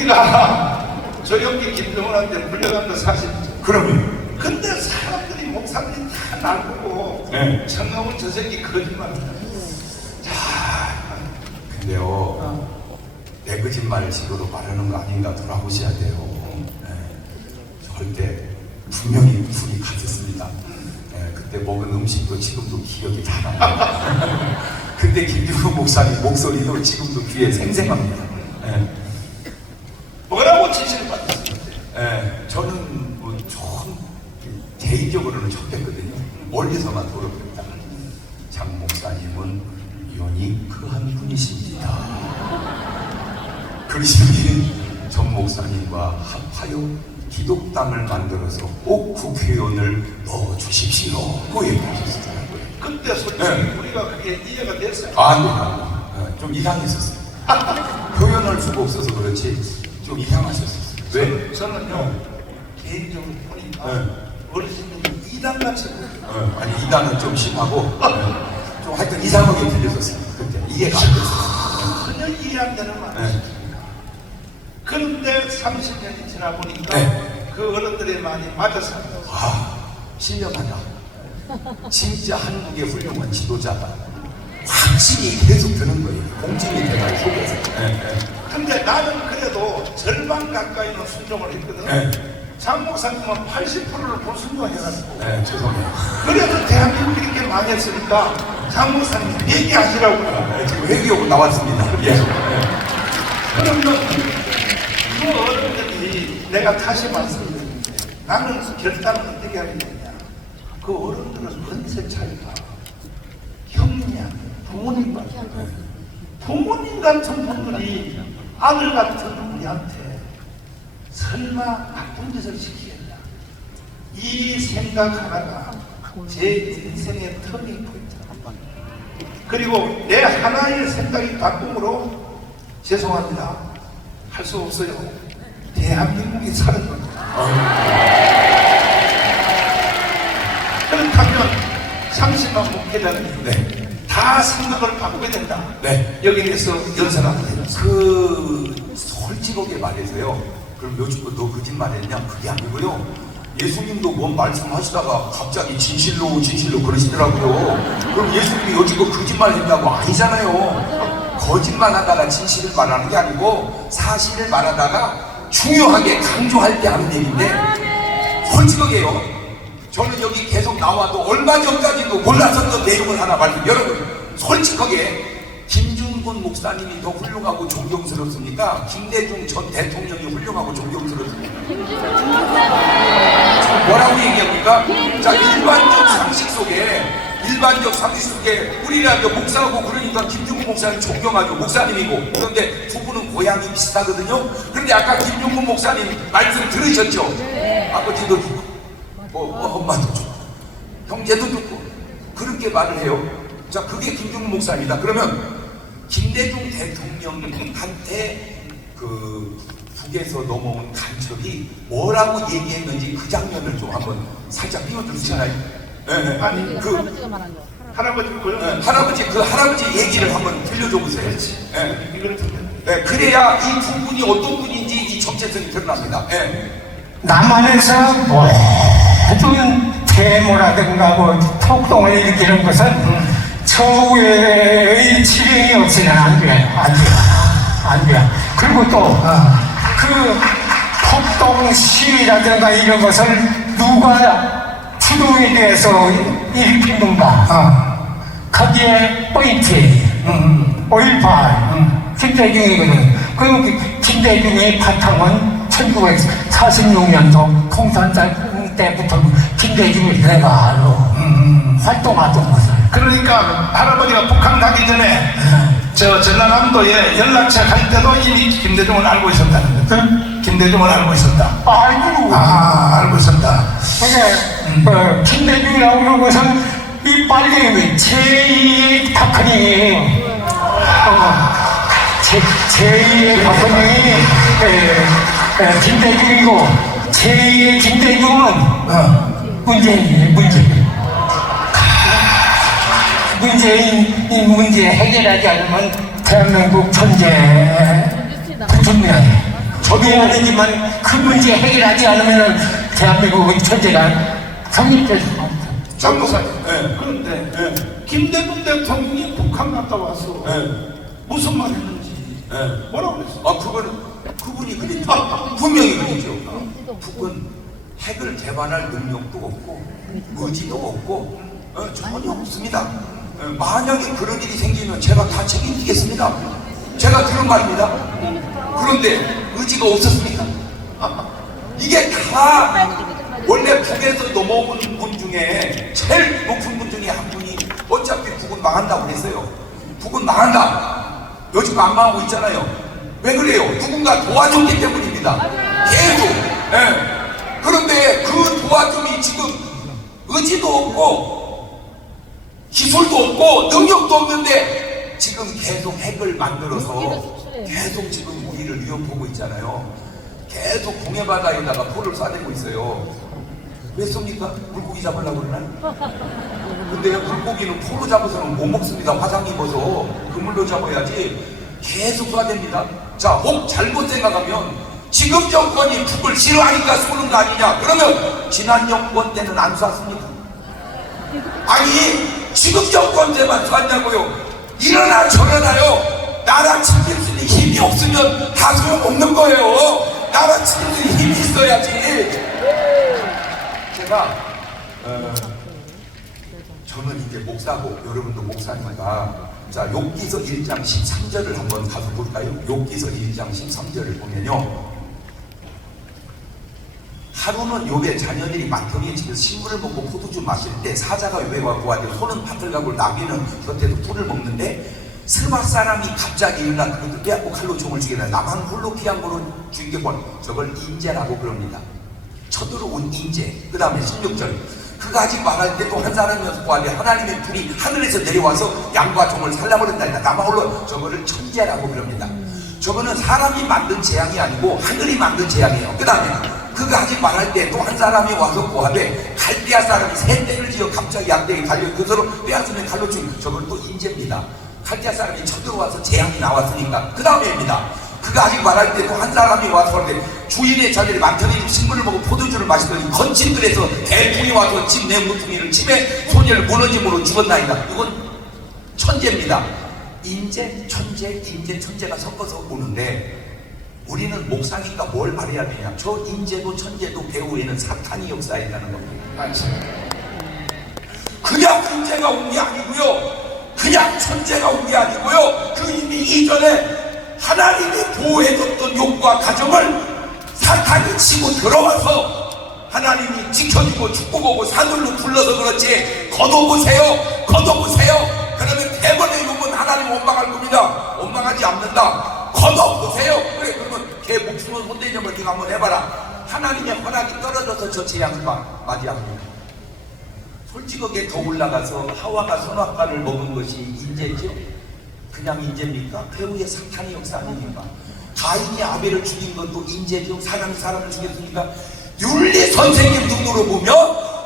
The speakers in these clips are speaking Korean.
우리가 조영기 김정은한테 불려간 거 사실이죠. 그러면 근데 사람들이 목사들이 다 날 보고 네. 청강훈 저 새끼 거짓말이다. 근데요 내 거짓말 식으로 말하는 거 아닌가 돌아보셔야 돼요. 네. 절대 분명히 분이 같았습니다. 네. 그때 먹은 음식도 지금도 기억이 다 나요. 근데 김중훈 목사님 목소리도 지금도 귀에 생생합니다. 네. 뭐라고 지시를 받았습니까? 네. 저는 뭐 처음 개인적으로는 처음 뵀거든요. 멀리서만 들어봅니다. 장 목사님은 유니크한 분이십니다. 그러시니 전 목사님과 합하여 기독당을 만들어서 꼭 국회의원을 넣어주십시오. 그 얘기하셨더라고요. 그때 솔직히 네. 우리가 그게 이해가 됐어요. 아니요. 좀 이상했었어요. 표현할 수가 없어서 그렇지 좀 이상하셨었어요. 왜? 저는요 개인적으로 보니까 네. 어르신들이 이단같이 보여요. 아니 이단은 좀 심하고 좀 하여튼 이상하게 들렸었어요. 그때 이해가 안 됐어요. 전혀 이해 안 되는 말이죠. 네. 그런데 30년이 지나 보니까 네. 그 어른들의 말이 맞아 sab니다. 아, 신령하다. 진짜 한국의 훌륭한 지도자가 확실히 계속 드는 거예요. 공직이 대가 속에서. 근데 나는 그래도 절반 가까이는 순종을 했거든. 네. 장 목사님은 80%를 불순종해가지고. 네, 죄송해요. 그래서 대한민국이 이렇게 망했으니까 장 목사님 얘기하시라고요. 네, 지금 회기하고 나왔습니다. 예. 그러면 그 어른들이 내가 다시 말씀드리는데 나는 결단을 어떻게 하게 되냐. 그 어른들은 연세 차이가 형이냐 부모님 같은 부모님 같은 분들이 아들 같은 우리한테 설마 나쁜 짓을 시키겠냐. 이 생각 하나가 제 인생의 터닝 포인트다. 그리고 내 하나의 생각이 바꿈으로 죄송합니다. 할 수 없어요. 대한민국이 사는 겁니다. 그렇다면 30만 목회자는 네. 다 생각을 바꾸게 된다. 네. 여기에 대해서 연설하고 되었습니다. 그 솔직하게 말해서요. 그럼 요즘 너 거짓말했냐? 그게 아니고요. 예수님도 뭔 말씀하시다가 갑자기 진실로 그러시더라고요. 그럼 예수님이 요즘 거짓말했냐고 아니잖아요. 거짓말하다가 진실을 말하는 게 아니고 사실을 말하다가 중요하게 강조할 때 하는 얘기인데 솔직하게요. 저는 여기 계속 나와도 얼마 전까지도 몰랐었던 내용을 하나 말씀. 여러분 솔직하게 김중근 목사님이 더 훌륭하고 존경스럽습니까? 김대중 전 대통령이 훌륭하고 존경스럽습니까? 뭐라고 얘기합니까? 자, 일반적 상식 속에 우리가 목사하고 그러니까 김중근 목사님 존경하죠. 목사님이고. 그런데 두 분은 고향이 비슷하거든요. 그런데 아까 김중근 목사님 말씀 들으셨죠? 아버지도 듣고 엄마도 듣고 형제도 듣고 그렇게 말을 해요. 자, 그게 김중근 목사입니다. 그러면 김대중 대통령한테 그 북에서 넘어온 간첩이 뭐라고 얘기했는지 그 장면을 좀 한번 살짝 띄워줄 수 있나요? 네. 아니 할아버지가 말한 거. 할아버지고요. 네. 할아버지 얘기를 한번 들려줘 보세요. 네. 이거를 듣는. 네. 그래야 이 두 분이 어떤 분인지 이 정체성이 드러납니다. 네. 남한에서 모든 태모라든가 폭동을 일으키는 것은 서구의 지령이 없이는 안 돼요. 그리고 또 그 폭동 시위라든가 이런 것을 누가 주도에 대해서 일으키는가. 거기에 포인트 5.18 김대중이거든. 그럼 김대중의 바탕은 1946년도 공산당 때부터 김대중이 내가로 활동하던 것을. 그러니까 할아버지가 북한 가기 전에 저 전라남도에 연락처 갈 때도 이미 김대중을 알고 있었다는 거죠. 김대중을 알고 있었다. 아이고. 알고 있었다. 그러니까 김대중이라고 하는 것은 이 빨갱이 제2의 박헌영이에요. 제2의 박헌영이 김대중이고 제2의 김대중은 문재인이에요. 문재인 문제 해결하지 않으면 대한민국 전제 불분명해. 전 협의하는지만 그 문제 해결하지 않으면 대한민국은 천재가 성립될 수가 없어. 장로사님. 네. 그런데 네. 김대중 대통령이 북한 갔다 와서 네. 무슨 말 했는지 네. 뭐라고 그랬어? 그분이 그랬죠. 분명히 그랬죠. 북은 핵을 개발할 능력도 없고 의지도 없고 전혀 없습니다. 만약에 그런 일이 생기면 제가 다 책임지겠습니다. 제가 들은 말입니다. 그런데 의지가 없었습니까? 이게 다 원래 북에서 넘어온 분 중에 제일 높은 분 중에 한 분이 어차피 북은 망한다고 그랬어요. 북은 망한다. 요즘 안 망하고 있잖아요. 왜 그래요? 누군가 도와줬기 때문입니다. 계속. 그런데 그 도와줌이 지금 의지도 없고 기술도 없고 능력도 없는데 지금 계속 핵을 만들어서 계속 지금 우리를 위협하고 있잖아요. 계속 동해바다에다가 포를 쏴대고 있어요. 왜 쏩니까? 물고기 잡으려고 그러나? 근데 물고기는 포로 잡아서는 못 먹습니다. 화상 입어서 그물로 잡아야지. 계속 쏴댑니다. 자, 혹 잘못 생각하면 지금 정권이 북을 싫어하니까 쏘는 거 아니냐? 그러면 지난 정권 때는 안 쐈습니까? 아니 지금 정권 때만 쐈냐고요? 일어나 저러나요? 나라 지킬 수 있는 힘이 없으면 다 소용없는 거예요. 나라 지킬 수 있는 힘이 있어야지. 제가 저는 이제 목사고 여러분도 목사니까 자, 욥기서 1장 13절을 한번 가서 볼까요? 욥기서 1장 13절을 보면요, 하루는 욥의 자녀들이 마터리에 집에서 식물을 먹고 포도주 마실 때 사자가 욥에 와서 구하되 소는 밭을 가고 나귀는 곁에서 풀을 먹는데 스바 사람이 갑자기 일어나 그것을 빼앗고 칼로 총을 죽이라. 나만 홀로 피한 거로 죽이건 저걸 인재라고 그럽니다. 쳐들어온 인재. 그 다음에 16절, 그가 아직 말할 때 또 한 사람이어서 구하되 하나님의 불이 하늘에서 내려와서 양과 종을 살라버렸다니까. 나만 홀로 저거를 천재라고 그럽니다. 저거는 사람이 만든 재앙이 아니고 하늘이 만든 재앙이에요. 그 다음에 그가 아직 말할 때 또 한 사람이 와서 구하되 갈대아 사람이 새 떼를 지어 갑자기 양떼에 달려 그 서로 빼앗으면 칼로 죽인, 저건 또 인재입니다. 갈대아 사람이 쳐들어와서 재앙이 나왔으니까. 그 다음에입니다. 그가 아직 말할 때 또 한 사람이 와서 그런데 주인의 자녀들이 많더니 식물을 먹고 포도주를 마시더니 거친 들에서 대풍이 와서 집 내 무퉁이를 집에 소녀를 무너짐으로 죽었나이다. 이건 천재입니다. 인재, 천재, 인재, 천재가 섞어서 오는데 우리는 목사니까 뭘 말해야 되냐? 저 인재도 천재도 배후에는 사탄이 역사했다는 겁니다. 그냥 인재가 온 게 아니고요, 그냥 천재가 온 게 아니고요, 그 이미 이전에 하나님이 보호해줬던 욥과 가정을 사탄이 치고 들어와서 하나님이 지켜주고 축복하고 산울로 불러서 그렇지. 걷어보세요, 걷어보세요. 그러면 대번에 욥은 하나님 원망할 겁니다. 원망하지 않는다. 걷어보세요. 그래, 그러면 걔 목숨은 손대려면 네가 한번 해봐라. 하나님의 허락이 떨어져서 저 재앙을 맞이합니다. 솔직하게 더 올라가서 하와가 선악과를 먹은 것이 인재죠? 그냥 인재입니까? 배후의 사탄의 역사 아닙니까? 가인이 아벨을 죽인 것도 인재죠? 사람이 사람을 죽였으니까. 윤리 선생님 눈으로 보면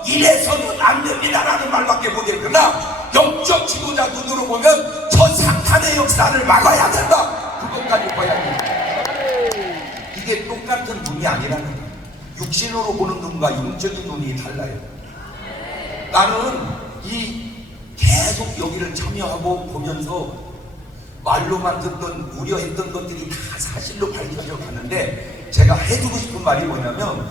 이래서는 안 됩니다라는 말밖에 못했구나. 영적 지도자 눈으로 보면 저 사탄의 역사를 막아야 된다. 그것까지 봐야 됩니다. 이게 똑같은 눈이 아니라는 거예요. 육신으로 보는 눈과 영적인 눈이 달라요. 나는 이 계속 여기를 참여하고 보면서 말로만 듣던 우려했던 것들이 다 사실로 밝혀져 가는데 제가 해주고 싶은 말이 뭐냐면,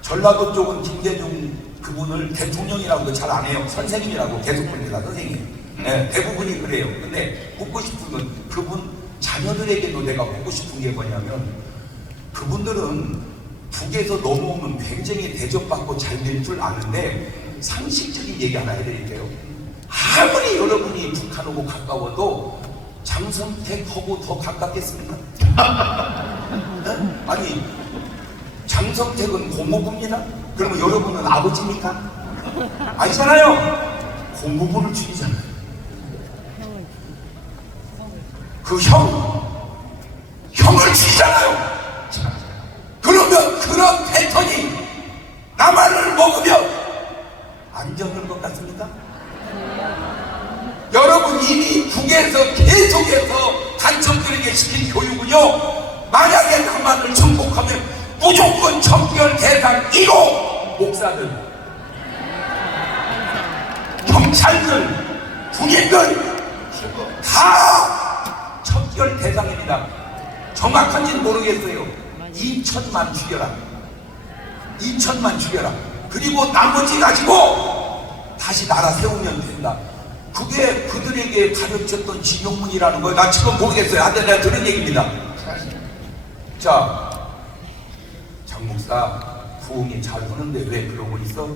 전라도 쪽은 김대중 그분을 대통령이라고도 잘 안 해요. 선생님이라고 계속 부릅니다. 선생님. 네, 대부분이 그래요. 근데 묻고 싶은 건 그분 자녀들에게도 내가 묻고 싶은 게 뭐냐면, 그분들은 북에서 넘어오면 굉장히 대접받고 잘 될 줄 아는데 상식적인 얘기 하나 해드릴게요. 아무리 여러분이 북한하고 가까워도 장성택하고 더 가깝겠습니까? 아니, 장성택은 고모부입니다. 그러면 여러분은 아버지입니까? 아니잖아요. 고모부를 죽이잖아요. 그 형을 죽이잖아요. 그러면 그런 패턴이 남한을 먹으면 안 적을 것 같습니까? 여러분, 이미 북에서 계속해서 간첩들에게 시킨 교육은요, 만약에 사람만을 정복하면 무조건 청결 대상 1호 목사들, 경찰들, 군인들 다 청결 대상입니다. 정확한지는 모르겠어요. 2천만 죽여라. 2천만 죽여라. 그리고 나머지 가지고 다시 나라 세우면 된다. 그게 그들에게 가르쳤던 진용문이라는 거예요. 나 지금 모르겠어요. 하여튼 내가 들은 얘기입니다. 자, 장 목사 부흥이 잘 하는데 왜 그러고 있어?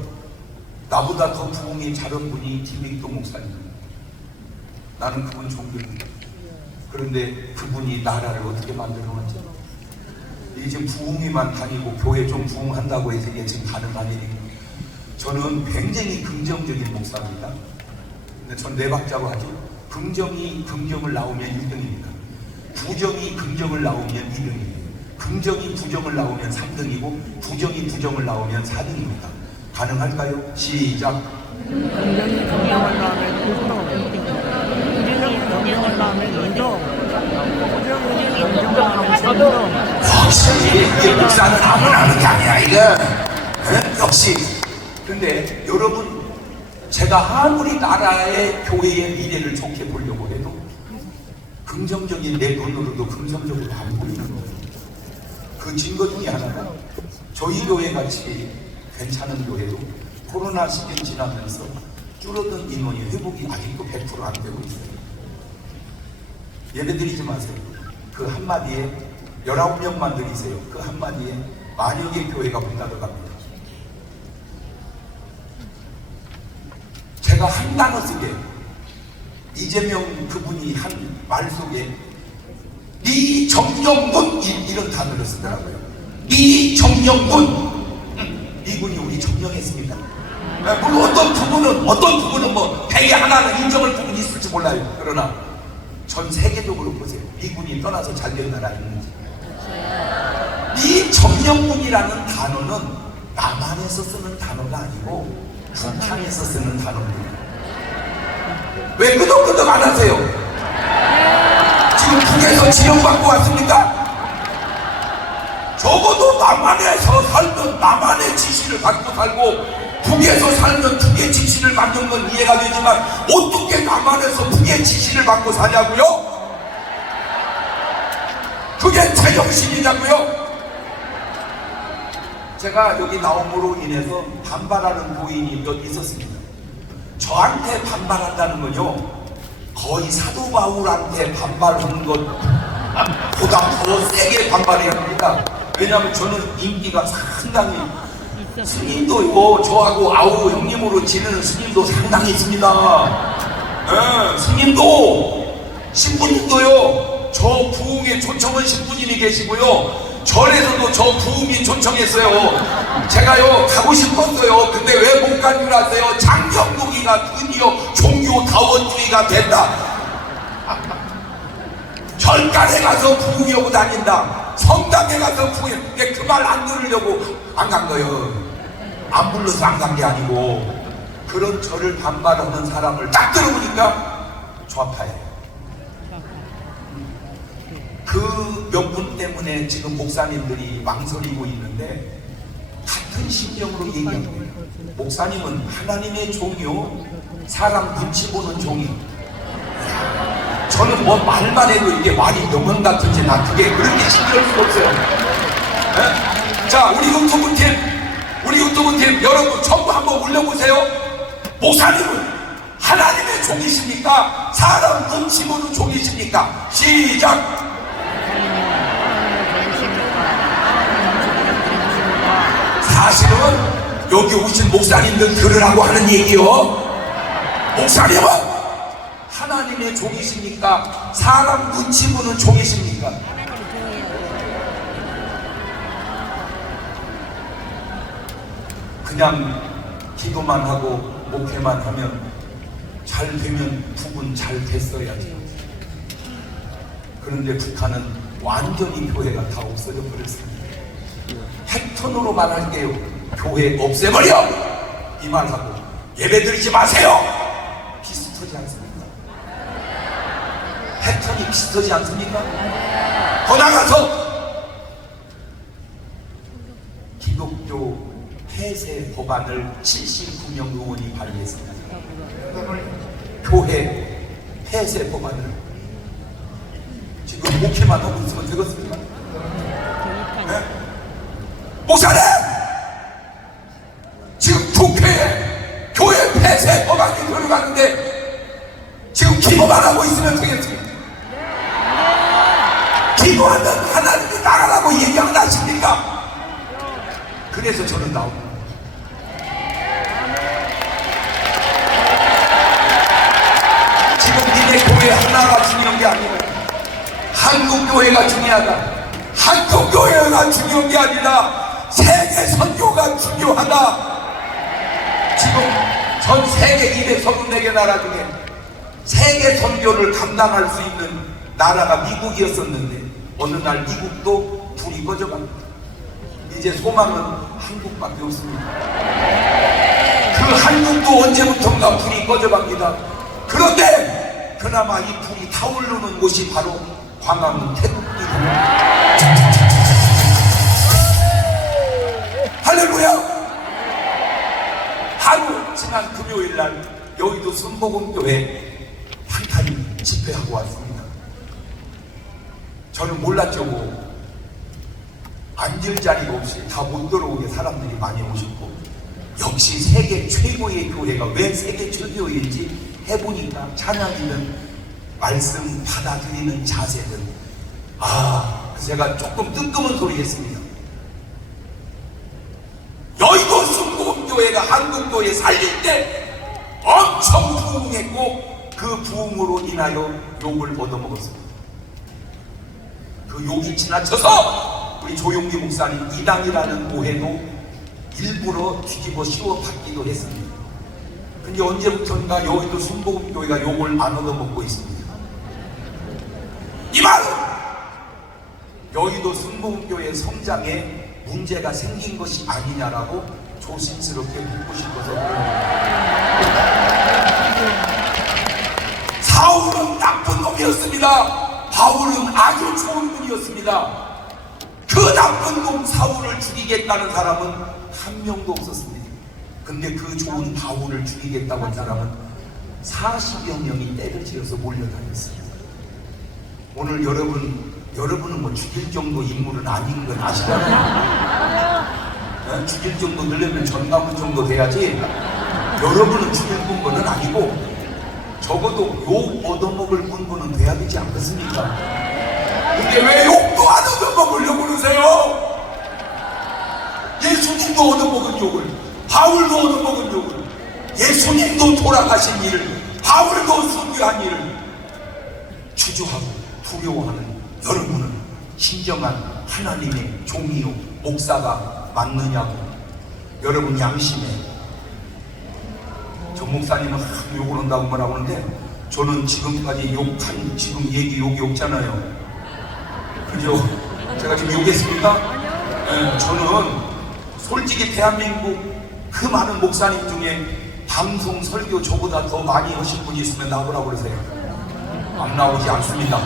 나보다 더 부흥이 잘한 분이 김익도 목사님. 나는 그분 존경합니다. 그런데 그분이 나라를 어떻게 만들어놨죠? 이게 지금 부흥이만 다니고 교회 좀 부흥한다고 해서 이게 지금 가능한 일입니다. 저는 굉장히 긍정적인 목사입니다. 근데 전 네 박자로 하죠. 긍정이 긍정을 나오면 1등입니다. 부정이 긍정을 나오면 2등입니다. 긍정이 부정을 나오면 3등이고 부정이 부정을 나오면 4등입니다. 가능할까요? 시작. 긍정이 긍정을 나오면 1등, 부정이 긍정을 나오면 2등, 부정이 긍정을 나오면 3등. 확실히 이게 목사는 아무나 하는 게 아니야 이거. 역시. 근데 여러분, 제가 아무리 나라의 교회의 미래를 좋게 보려고 해도 긍정적인 내 눈으로도 긍정적으로 안 보이는 거예요. 그 증거 중에 하나가 저희 교회 같이 괜찮은 교회도 코로나 시기 지나면서 줄어든 인원이 회복이 아직도 100% 안 되고 있어요. 예배 드리지 마세요. 그 한마디에 19명만 드리세요. 그 한마디에 만여 개 교회가 문 닫아갑니다. 제가 한 단어 쓰게 이재명 그분이 한 말 속에 정영군 이런 단어를 쓰더라고요. 정영군 이분이 우리 점령했습니다. 물론 어떤 부분은 뭐 대개 하나는 인정할 부분이 있을지 몰라요. 그러나 전 세계적으로 보세요. 미군이 떠나서 잘 된 나라 있는지. 정영군이라는 단어는 남한에서 쓰는 단어가 아니고 북한에서 쓰는 단어입니다. 왜 끄덕끄덕 안 하세요? 지금 북에서 지령받고 왔습니까? 적어도 남한에서 살면 남한의 지시를 받고 살고 북에서 살면 북의 지시를 받는 건 이해가 되지만 어떻게 남한에서 북의 지시를 받고 사냐고요? 그게 제정신이냐고요? 제가 여기 나옴으로 인해서 반발하는 교인이 몇 있었습니다. 저한테 반발한다는 건요, 거의 사도 바울한테 반발하는 것보다 더 세게 발발해야 합니다. 왜냐하면 저는 인기가 상당히, 스님도요, 저하고 아우 형님으로 지내는 스님도 상당히 있습니다. 스님도, 신부님도요, 저 부흥에 초청한 신부님이 계시고요, 절에서도 저 부흥이 초청했어요. 제가요 가고 싶었어요. 근데 왜 못 간 줄 아세요? 장경국이가 드디어 종교다원주의가 된다. 절간에 가서 부흥하고 다닌다. 성당에 가서 부흥. 그 말 안 들으려고 안 간 거예요. 안 불러서 안 간 게 아니고. 그런 저를 반발하는 사람을 딱 들어보니까 좌파예요. 그 몇 분 때문에 지금 목사님들이 망설이고 있는데 같은 심정으로 얘기합니다. 목사님은 하나님의 종이요, 사람 눈치 보는 종이. 저는 뭐 말만 해도 이게 말이 명언 같은지 나 그게 그렇게 신기할 수가 없어요. 자, 우리 유튜브 팀 여러분 전부 한번 올려보세요. 목사님은 하나님의 종이십니까? 사람 눈치 보는 종이십니까? 시작! 사실은 여기 오신 목사님들 들으라고 하는 얘기요. 목사님은 하나님의 종이십니까? 사람 눈치 보는 종이십니까? 그냥 기도만 하고 목회만 하면 잘 되면 북은 잘 됐어야지. 그런데 북한은 완전히 교회가 다 없어져 버렸습니다. 패턴으로 말할게요. 교회 없애버려! 이 말하고 예배 드리지 마세요! 비슷하지 않습니까? 패턴이 비슷하지 않습니까? 더 나가서 법안을 79명 의원이 발의했습니다. 교회 폐쇄 법안을. 지금 목회만 하고 있으면 되겠습니까? 네? 목사님! 지금 국회에 교회 폐쇄 법안이 들어가는데 지금 기도만 하고 있으면 되겠습니까? 기도하면 하나님이 나가라고 얘기하면 아십니까? 그래서 저는 나옵니다. 지금 니네 교회 하나가 중요한 게 아니고 한국 교회가 중요하다. 한국 교회가 중요한 게 아니라 세계 선교가 중요하다. 지금 전 세계 234개 나라 중에 세계 선교를 감당할 수 있는 나라가 미국이었었는데 어느 날 미국도 불이 꺼져갑니다. 이제 소망은 한국밖에 없습니다. 그 한국도 언제부턴가 불이 꺼져갑니다. 그런데 그나마 이 불이 타오르는 곳이 바로 광화문 태국입니다. 할렐루야! 하루 지난 금요일 날 여의도 순복음교회 한탄 집회하고 왔습니다. 저는 몰랐죠. 뭐 앉을 자리가 없이 다 못 들어오게 사람들이 많이 오셨고, 역시 세계 최고의 교회가 왜 세계 최고인지 해보니까 찬양이든 말씀 받아들이는 자세든 제가 조금 뜨끔한 소리 했습니다. 여의도 순복음교회가 한국교회 살릴 때 엄청 부흥했고 그 부흥으로 인하여 욕을 얻어먹었습니다. 그 욕이 지나쳐서 우리 조용기 목사님 이당이라는 오해도 일부러 뒤집어 씌워받기도 했습니다. 근데 언제부턴가 여의도 순복음교회가 욕을 안 얻어먹고 있습니다. 이 말은 여의도 순복음교회 성장에 문제가 생긴 것이 아니냐라고 조심스럽게 묻고 싶어서 사울은 나쁜 놈이었습니다. 바울은 아주 좋은 분이었습니다. 그 나쁜 놈 사울을 죽이겠다는 사람은 한 명도 없었습니다. 근데 그 좋은 바울을 죽이겠다고 한 사람은 40여 명이 때를 지어서 몰려다녔습니다. 오늘 여러분은 뭐 죽일 정도 인물은 아닌 건 아시잖아요. 죽일 정도 되려면 전가문 정도 돼야지. 여러분은 죽일 분은 아니고 적어도 욕 얻어먹을 분은 돼야 되지 않겠습니까? 근데 왜 욕도 안 얻어먹으려고 그러세요? 예수님도 얻어먹은 욕을, 바울도 얻어먹은 욕을, 예수님도 돌아가신 일을, 바울도 순교한 일을 주저하고 두려워하는 여러분은 진정한 하나님의 종이요 목사가 맞느냐고. 여러분 양심에. 정 목사님은 욕을 한다고 뭐라고 하는데 저는 지금까지 욕한 지금 얘기 욕이 없잖아요. 그죠? 제가 지금 욕했습니까? 네, 저는 솔직히 대한민국 그 많은 목사님 중에 방송 설교 저보다 더 많이 하신 분이 있으면 나오라고 그러세요. 안 나오지 않습니다.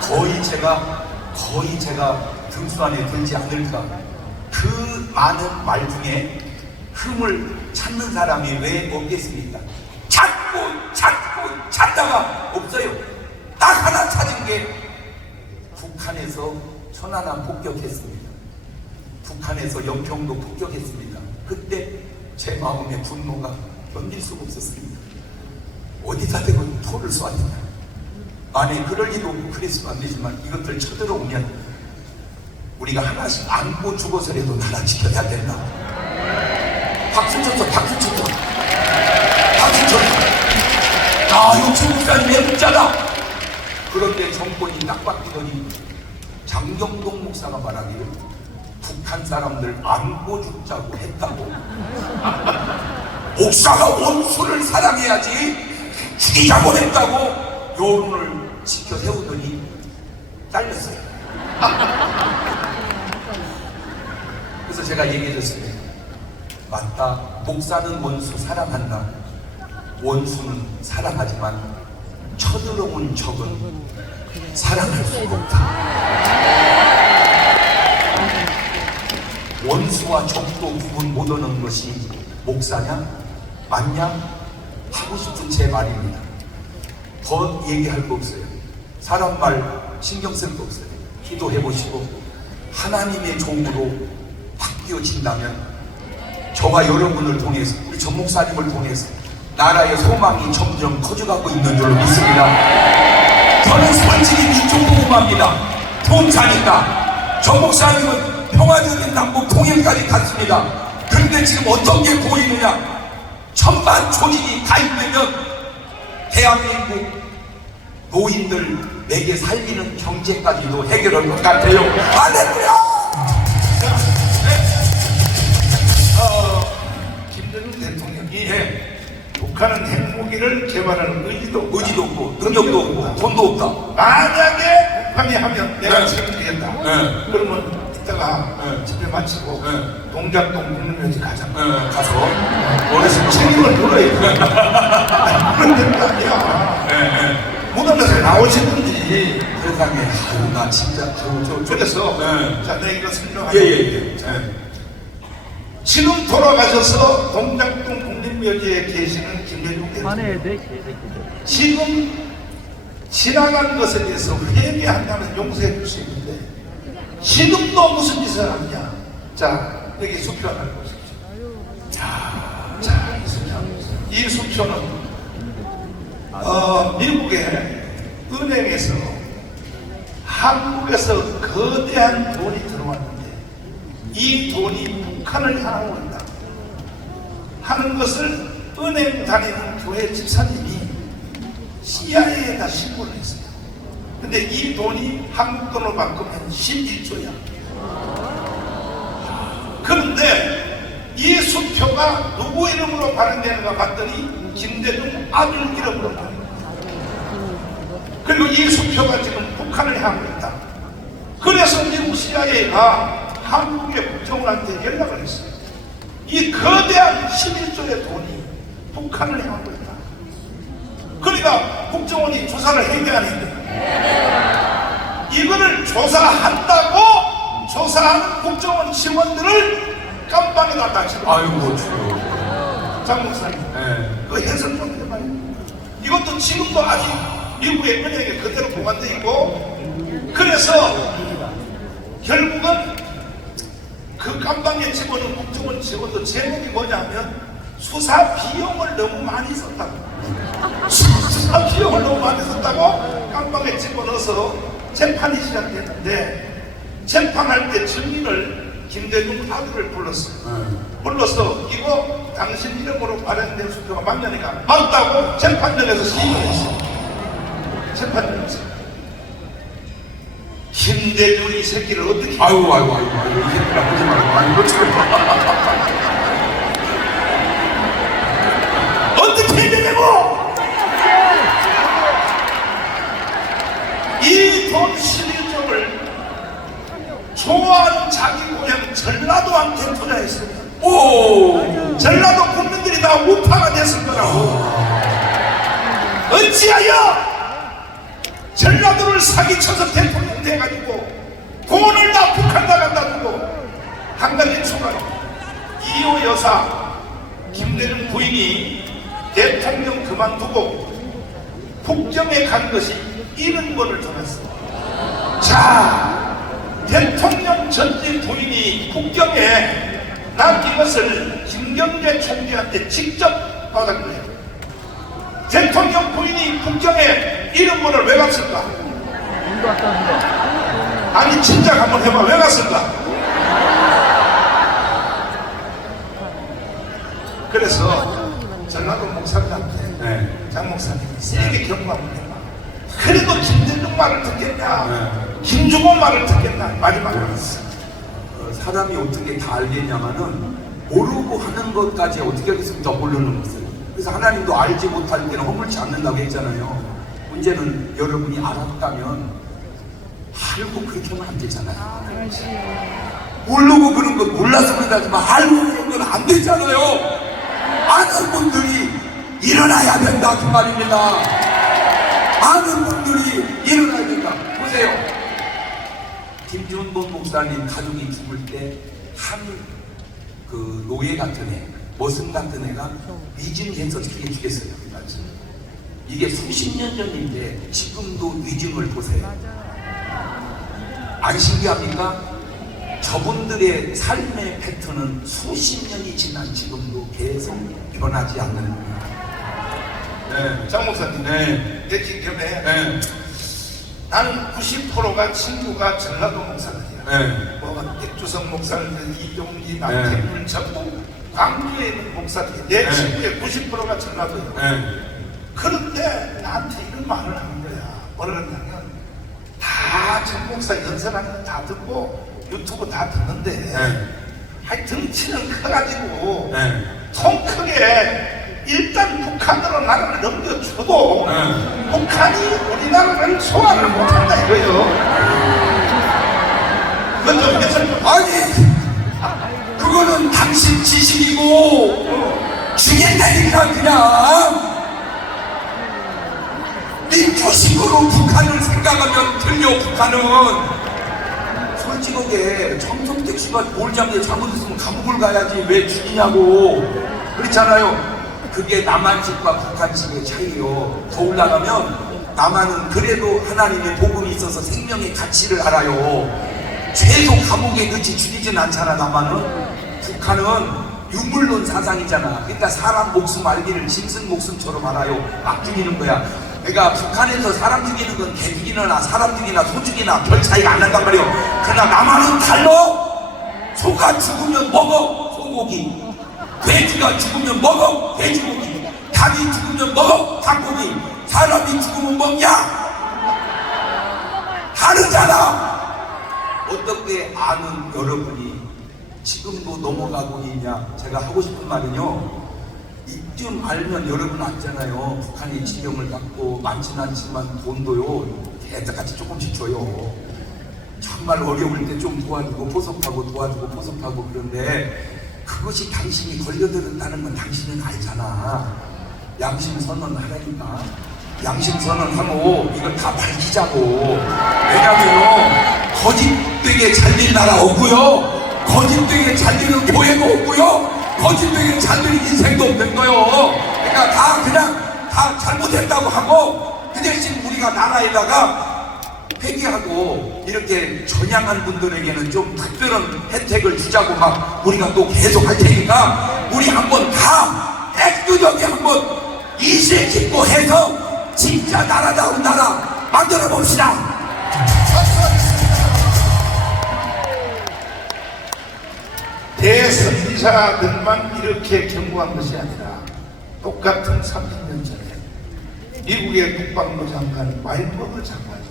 거의 제가 등수 안에 들지 않을까. 그 많은 말 중에 흠을 찾는 사람이 왜 없겠습니까? 찾다가 없어요. 딱 하나 찾은 게 북한에서 천안함 폭격했습니다. 북한에서 영평도 폭격했습니다. 그때 제 마음의 분노가 견딜 수가 없었습니다. 어디다 대고 토를 쏘았느냐. 만에 그럴 일도 없고 그랬으면 안 되지만 이것들 쳐들어오면 우리가 하나씩 안고 죽어서라도 나라 지켜야 된다. 박수 쳤어. 육체 목사님의 문자다. 그런데 정권이 딱 바뀌더니 장경동 목사가 말하기를 북한 사람들 안고 죽자고 했다고. 목사가 원수를 사랑해야지 죽이자고 했다고 여론을 지켜 세우더니 잘렸어요. 그래서 제가 얘기해줬습니다. 맞다. 목사는 원수 사랑한다. 원수는 사랑하지만 쳐들어온 적은 사랑할 수가 없다. 원수와 적 돈 못 얻는 것이 목사냐? 맞냐? 하고 싶은 제 말입니다. 더 얘기할 거 없어요. 사람 말 신경 쓸 거 없어요. 기도해 보시고 하나님의 종으로 바뀌어진다면 저와 여러분을 통해서, 우리 전 목사님을 통해서 나라의 소망이 점점 커져가고 있는 줄로 믿습니다. 저는 솔직히 민족복음합니다. 통사니까 전 목사님은 평화적인 남북 통일까지 갔습니다. 그런데 지금 어떤 게 보이느냐? 천만 조직이 가입되면 대한민국 노인들 내게 살리는 경제까지도 해결할 것 같아요. 할렐루야! 김대중 대통령이 북한은 핵무기를 개발하는 의지도 없고 능력도 없고 돈도 없다. 만약에 북한이 하면 내가 네. 책임지겠다. 네. 그러면 이따가 네. 집회 마치고 네. 동작동 국민묘지 가자. 가서 어르신 책임을 물어야 돼. 그런 거 아니야. 무덤에서 나오시든지. 세상에 아유 나 진짜 그래서 네. 자, 내가 이거 설명하는 예. 지금 돌아가셔서 동작동 국립묘지에 계시는 김대중 대통령 지금 지나간 것에 대해서 회개한다면 용서해 줄 수 있는데 지금도 무슨 짓을 하느냐. 자, 여기 수표 하나 보십시오. 자, 이 수표는 미국의 은행에서 한국에서 거대한 돈이 들어왔는데 이 돈이 북한을 향하고 있다 하는 것을 은행 다니는 교회 집사님이 CIA에다 신고를 했어요. 근데 이 돈이 한국 돈으로 바꾸면 11조야. 그런데 이 수표가 누구 이름으로 발행되는가 봤더니 김대중 아들 이름으로 발행됩니다. 그리고 이 수표가 지금 북한을 향하고 있다. 그래서 미국 CIA가 한국의 국정원한테 연락을 했어요. 이 거대한 11조의 돈이 북한을 향하고 있다. 그러니까 국정원이 조사를 해야 하는데 이거를 조사한다고 조사하는 국정원 직원들을 깜빵에다 다치고. 아이고 주여. 장 목사님, 그 해설 좀 해봐요. 이것도 지금도 아직 미국의 은행에 그대로 보관되어 있고, 그래서 결국은 그 깜방에 집어넣은 국정원 직원도 제목이 뭐냐면 수사 비용을 너무 많이 썼다고. 수사 비용을 너무 많이 썼다고 깜방에 집어넣어서 재판이 시작됐는데, 재판할 때 증인을 김대중 아들을 불렀어요. 불러서 이거 당신 이름으로 발행된 수표가 맞냐니까 맞다고 재판정에서 시인을 했어요. 재판정에서 김대중 이 새끼를 어떻게 아이고 이 새끼랑 하지 말고 아이고 지금 어떻게 해내냐고. 이 돈 11조를 좋아하는 자기 고향 전라도한테 투자했습니다. 오 전라도 국민들이 다 우파가 됐을 거라고. 어찌하여 전라도를 사기쳐서 대통령 돼가지고 돈을 다 북한다 갖다 두고. 한 가지 추가로 이호 여사 김대중 부인이 대통령 그만두고 북경에 간 것이 70번을 통했습니다. 자, 대통령 전직 부인이 북경에 난 이것을 김경재 총리한테 직접 받은 거예요. 대통령 부인이 북경에 70번을 왜 갔을까? 아니 진작 한번 해봐. 왜 갔을까? 그래서 전라도 목사님한테 장 목사님이 세게 경고 한번 해봐. 그래도 김대중 말을 듣겠냐? 김주곤 말을 듣겠냐? 마지막으로 사람이 어떻게 다 알겠냐면은 모르고 하는 것까지 어떻게 하겠습니까? 모르는 것을. 그래서 하나님도 알지 못할 때는 허물지 않는다고 했잖아요. 문제는 여러분이 알았다면 알고 그렇게 하면 안 되잖아요. 모르고 그런 건 몰라서 그런다지만 알고 그런 건 안 되잖아요. 아는 분들이 일어나야 된다 그 말입니다. 아는 분들이 일어나야 된다. 보세요. 김준범 목사님 가족이 죽을 때 한 그 노예 같은 애, 머슴 같은 애가 위증해서 자기 죽였어요. 이게 수십 년 전인데 지금도 위증을 보세요. 안 신기합니까? 저분들의 삶의 패턴은 수십 년이 지난 지금도 계속 변하지 않는. 네, 장 목사님. 네. 내 지금에 네. 나는 90%가 친구가 전라도 목사들이야. 네. 뭐 백주성 목사들, 이종기, 남태물 전부 광주에 있는 목사들이 내 네. 친구의 90%가 전라도야. 네. 그런데 나한테 이런 말을 하는 거야. 뭐라 그러냐면 다 전 목사 연설하는 거 다 듣고 유튜브 다 듣는데 네. 하여튼 덩치는 커가지고 네. 통 크게 일단 북한으로 나라를 넘겨줘도 북한이 우리나라를 소화를 못한다 이거요. 그건 좀 해설 좀. 아니, 그거는 당신 지식이고 죽인다니까 그냥. 네 주식으로 북한을 생각하면 들려. 북한은 솔직하게 정성택 씨가 뭘 잘못했으면 감옥을 가야지 왜 죽이냐고 그렇잖아요. 그게 남한식과 북한식의 차이요. 더 올라가면 남한은 그래도 하나님의 복음이 있어서 생명의 가치를 알아요. 최소 감옥에 넣지 죽이진 않잖아. 남한은. 북한은 유물론 사상이잖아. 그러니까 사람 목숨 알기를 짐승 목숨처럼 알아요. 막 죽이는 거야. 그러니까 북한에서 사람 죽이는 건 개 죽이나 사람 죽이나 소 죽이나 별 차이가 안 난단 말이에요. 그러나 남한은 달라. 소가 죽으면 먹어 소고기, 돼지가 죽으면 먹어 돼지고기, 닭이 죽으면 먹어 닭고기. 사람이 죽으면 먹냐? 다르잖아. 어떻게 아는 여러분이 지금도 넘어가고 있냐? 제가 하고 싶은 말은요, 이쯤 알면 여러분 알잖아요. 북한이 지령을 갖고 많진 않지만 돈도요 개떡같이 조금씩 줘요. 정말 어려울 때 좀 도와주고 포섭하고 도와주고 포섭하고. 그런데 그것이 당신이 걸려들었다는 건 당신은 알잖아. 양심 선언하라니까. 양심 선언하고 이걸 다 밝히자고. 왜냐면 거짓되게 잘릴 나라 없고요, 거짓되게 잘리는 교회도 없고요, 거짓되게 잘리는 인생도 없는 거요. 그러니까 다 그냥 다 잘못했다고 하고 그 대신 우리가 나라에다가 회개하고 이렇게 전향한 분들에게는 좀 특별한 혜택을 주자고 막 우리가 또 계속 할 테니까 우리 한번 다 애꿎하게 한번 이실 깊고 해서 진짜 나라다운 나라 만들어 봅시다. 대선지자들만 이렇게 경고한 것이 아니라 똑같은 30년 전에 미국의 국방부 장관 마일버그 장관이